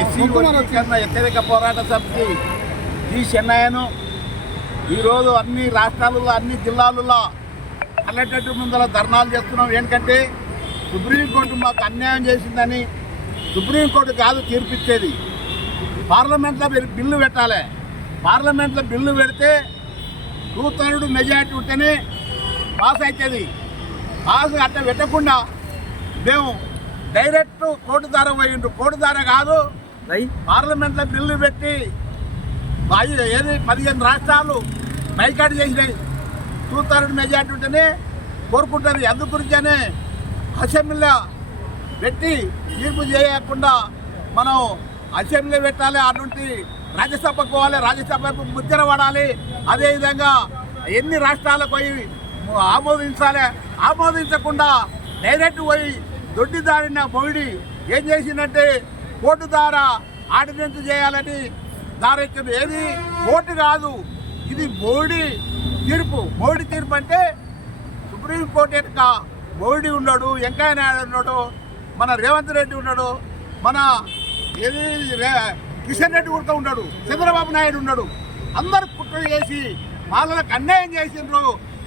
SC వర్గీకరణ వ్యతిరేక పోరాట సమితి జి చెన్నయ్యను ఈరోజు అన్ని రాష్ట్రాలలో అన్ని జిల్లాలలో అల్లటట్టు ముందర ధర్నాలు చేస్తున్నాం. ఏంటంటే సుప్రీంకోర్టు మాకు అన్యాయం చేసిందని సుప్రీంకోర్టు కాదు తీర్పిచ్చేది. పార్లమెంట్లో బిల్లు పెట్టాలి. పార్లమెంట్లో బిల్లు పెడితే టూ థర్డ్ మెజారిటీ ఉంటేనే పాస్ అవుతుంది పాస్ అట్లా పెట్టకుండా మేము డైరెక్ట్ కోర్టు ద్వారా పోయిండు కోర్టు ద్వారా కాదు పార్లమెంట్లో బిల్లు పెట్టి ఏది పదిహేను రాష్ట్రాలు బైకాట్ చేసినాయి. టూ థర్డ్ మెజార్టీ ఉంటేనే కోరుకుంటుంది అందు గురించనే అసెంబ్లీలో పెట్టి తీర్పు చేయకుండా మనం అసెంబ్లీ పెట్టాలి నుండి రాజ్యసభకు పోవాలి రాజ్యసభకు ముద్ర పడాలి. అదేవిధంగా ఎన్ని రాష్ట్రాలకు పోయి ఆమోదించాలి? ఆమోదించకుండా డైరెక్ట్ పోయి దొడ్డి దారిన మొయిడి ఏం చేసిందంటే కోర్టు ద్వారా ఆర్డినెన్స్ చేయాలని దారెచ్చింది ఏది? కోర్టు కాదు. ఇది మోడీ తీర్పు. మోడీ తీర్పు అంటే సుప్రీంకోర్టు యొక్క మోడీ ఉన్నాడు వెంకయ్య నాయుడు ఉన్నాడు మన రేవంత్ రెడ్డి ఉన్నాడు మన ఏది? కిషన్ రెడ్డి కూడా ఉన్నాడు చంద్రబాబు నాయుడు ఉన్నాడు. అందరు కుట్రలు చేసి వాళ్ళకి అన్యాయం చేసిండ్రు.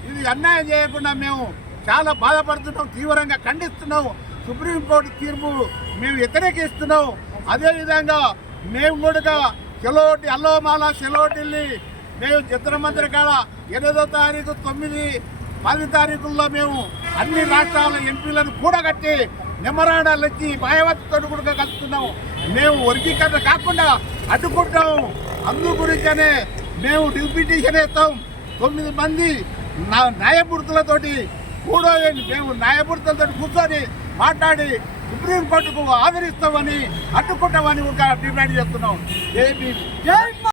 ఇది అన్యాయం చేయకుండా మేము చాలా బాధపడుతున్నాం తీవ్రంగా ఖండిస్తున్నాం. సుప్రీంకోర్టు తీర్పు మేము వ్యతిరేకిస్తున్నాం అదేవిధంగా మేము కూడా సెలవుటి అల్లోమాల సెలవుటిల్లి మేము చిత్రమంత్రి కాడ ఎనిమిదో తారీఖు తొమ్మిది పది తారీఖుల్లో మేము అన్ని రాష్ట్రాల ఎంపీలను కూడగట్టి నిమ్మరాడాలు వచ్చి మాయావతితో కూడా కలుస్తున్నాం మేము వర్గీకరణ కాకుండా అడ్డుకుంటాం. అందు గురించనే మేము డిప్యూటేషన్ వేస్తాం. తొమ్మిది మంది నా- న్యాయమూర్తులతోటి కూడోయండి మేము న్యాయమూర్తులతో కూర్చొని మాట్లాడి సుప్రీంకోర్టుకు ఆదరిస్తామని అడ్డుకుంటామని ఒక డిమాండ్ చేస్తున్నాం. ఏపీ